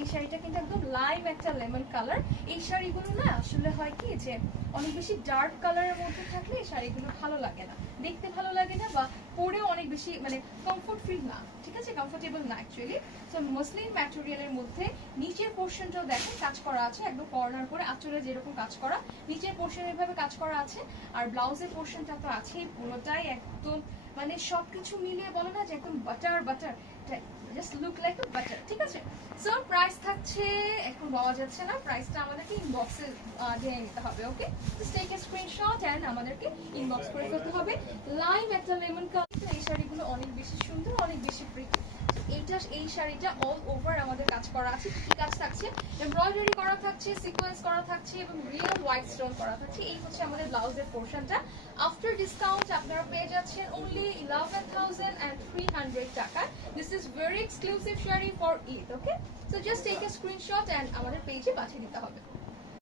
এই শাড়িটা কিন্তু একদম লাইভ একটা লেমন কালার। এই শাড়িগুলো না আসলে হয় কি যে অনেক বেশি ডার্ক কালারের মধ্যে থাকলে এই শাড়িগুলো ভালো লাগে না, দেখতে ভালো লাগে না, বা পরেও অনেক বেশি মানে কমফোর্ট ফিল না, ঠিক আছে, কমফোর্টেবল না অ্যাকচুয়ালি। সো মসলিন ম্যাটেরিয়ালের মধ্যে নিচের পোর্শনটাও দেখেন কাজ করা আছে, একদম কর্নার করে আঁচলে যেরকম কাজ করা, নিচের পোর্শন এভাবে কাজ করা আছে। আর ব্লাউজের পোর্শনটা তো আছেই, পুরোটাই একদম মানে সবকিছু মিলিয়ে বলো না যে একদম butter butter, just look like আ বাটার, ঠিক আছে। সো প্রাইস থাকছে, এখন বলা যাচ্ছে না, প্রাইসটা আমাদেরকে ইনবক্সে জেনে নিতে হবে। Okay, just take a screenshot and আমাদেরকে ইনবক্স করে ফেলতে হবে। লাইভ একটা লেমন কালার, এই শাড়িগুলো অনেক বেশি সুন্দর, অনেক বেশি প্রিটি। এই শাড়িটা অল ওভার আমাদের কাজ করা আছে। কি কাজ থাকছে? এমব্রয়ডারি করা থাকছে, সিকোয়েন্স করা থাকছে এবং রিয়েল হোয়াইট স্টোন করা থাকছে। এই হচ্ছে আমাদের ব্লাউজের পোর্শনটা। আফটার ডিসকাউন্ট আপনারা পেয়ে যাচ্ছেন অনলি 11,300 টাকা। This is very exclusive sari for Eid. Okay, so just take a screenshot and আমাদের পেজে পাঠিয়ে দিতে হবে।